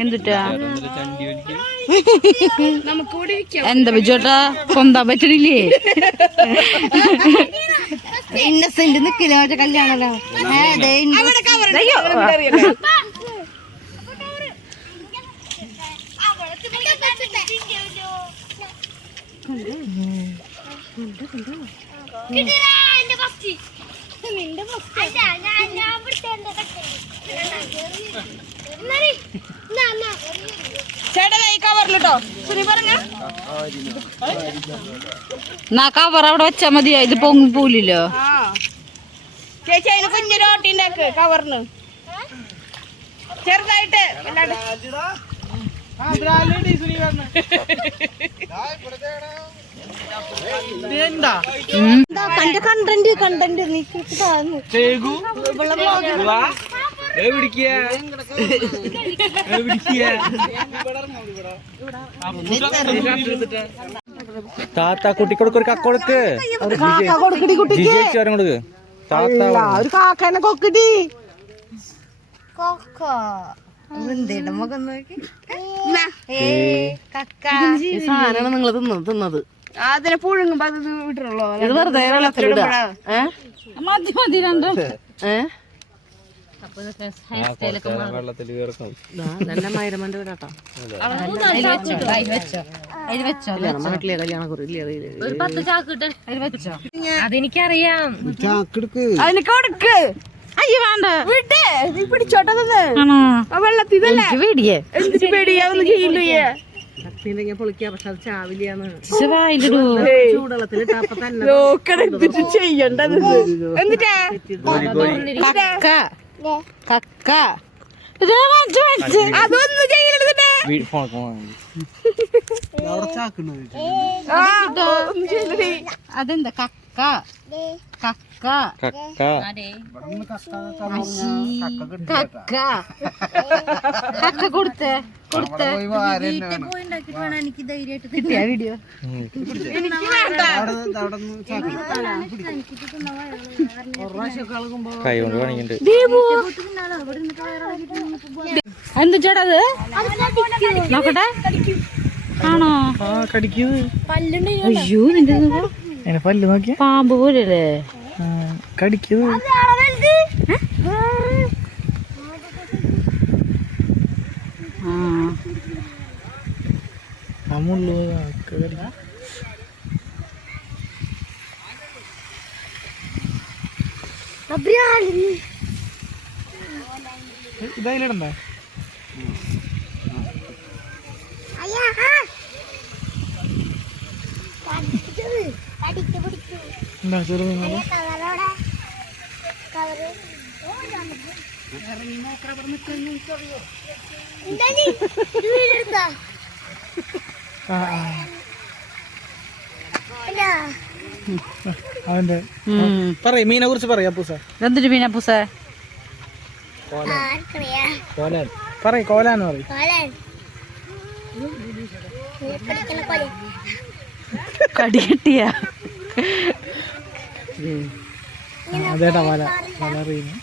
എന്തിട്ടാ എന്താ ബിജോട്ടാ പൊന്താൻ പറ്റണില്ലേ? ഇന്നസെന്റ് നിക്കില്ല മറ്റേ കല്യാണല്ലോ. കവർ അവിടെ വെച്ചാ മതിയോ? ഇത് പൊങ്ങി പോലില്ലോ ചേച്ചി. അതിന് കുഞ്ഞൊരു ഓട്ടിണ്ടാക്ക് കവറിന് ചെറുതായിട്ട്. കണ്ടന്റ് കണ്ടന്റ് താത്ത കുട്ടിക്കൊടുക്ക് ഒരു കക്ക കൊടുക്ക്. കൊടുക്ക് താത്ത ഒരു കാക്കനെ കൊക്കിടി. സാധനമാണ് നിങ്ങൾ തിന്നത്. അതിനെ പുഴുങ്ങുമ്പോ അത് വിട്ടുള്ളൂ. ഇത് വെറുതെ വെള്ളത്തിലിടാ. മതി മതി രണ്ടും. വെള്ളത്തിൽ ചേർക്കും. അതെനിക്കറിയാം. അതിന് കൊടുക്ക്. അയ്യോ വേണ്ട വിട്ടേ. നീ പിടിച്ചോട്ടത് വെള്ളത്തിൽ എന്തിനു പേടിയാവുന്ന ചെയ്യില്ലേ? പൊളിക്കാ. പക്ഷെ അത് ചാവില്ലാന്ന്. ചൂടുവെള്ളത്തിൽ ചെയ്യണ്ടത്. എന്നിട്ടാ കക്ക അതൊന്നും ചെയ്യരുത്. അതെന്താ കക്ക കക്ക കക്ക കക്ക കക്ക കൊടുത്തേ കൊടുത്തേ. എനിക്ക് ധൈര്യമായിട്ട് കിട്ടിയ വീഡിയോ. കൈ കൊണ്ട് പണിക്കുന്നുണ്ട്. എന്ത് ചേട്ടത് നോക്കട്ടെ. ആണോ? അയ്യോ നിന്റെ പല്ല് നോക്കിയ പാമ്പ് പോലല്ലേ കടിക്കുന്നത്. ഇതായിടണ്ടേ? എന്താ ചെറുത്? അവന്റെ പറയ മീനെ കുറിച്ച് പറയാ പൂസ. എന്തൊരു മീനാ പൂസ? കോലാൻ പറയ. കോലാന്ന് പറയും. കടി കിട്ടിയ അതേട്ടാ വല വളറിയുന്നു.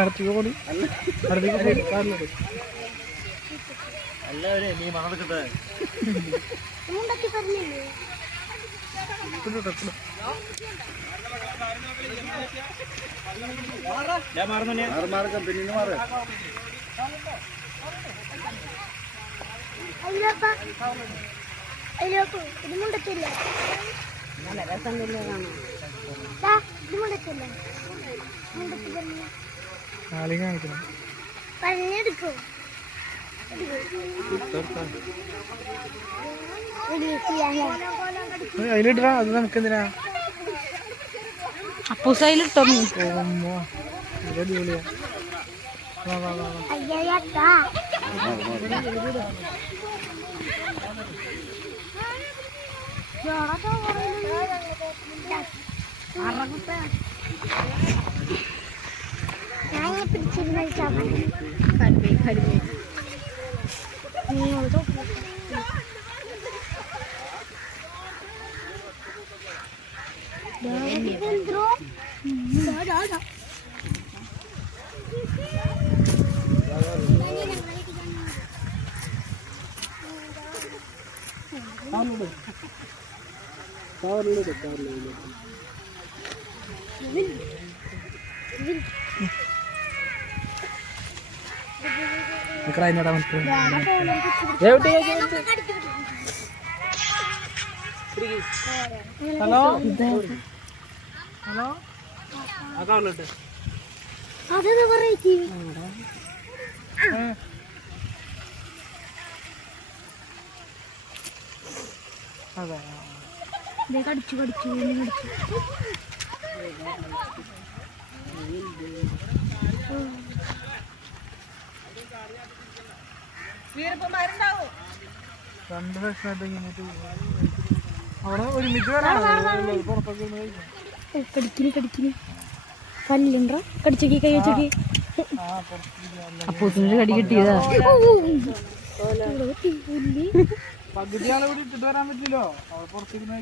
അടുത്തേക്ക് കൂടി അടുത്തേക്ക് കാറിലോട്ട് എല്ലാവരും നീ മണക്കെട്ടെ. അതിലിട്ടാ അത് നമുക്ക് എന്തിനാ അപ്പൂസയിലിട്ടോ. പോകുമ്പോ അടിപൊളിയാ വാ വാ വാ ഹലോ ഹലോ അതാവട്ടെ അതെ കടിച്ചു രണ്ട് സെക്ഷനായിട്ട് ഇങ്ങനെ അവിടെ ഒരുമിച്ച് വരാണ് പുറത്തൊക്കെ കടിക്കിന് പല്ലുണ്ടോ കടിച്ചോക്കി കൈ വെച്ചോക്കി അപ്പൂസിന്റെ കടി കിട്ടിയതാ പകുതി ആളെ കൂടി ഇട്ടിട്ട് വരാൻ പറ്റില്ലോ അവിടെ പുറത്തിരുന്ന്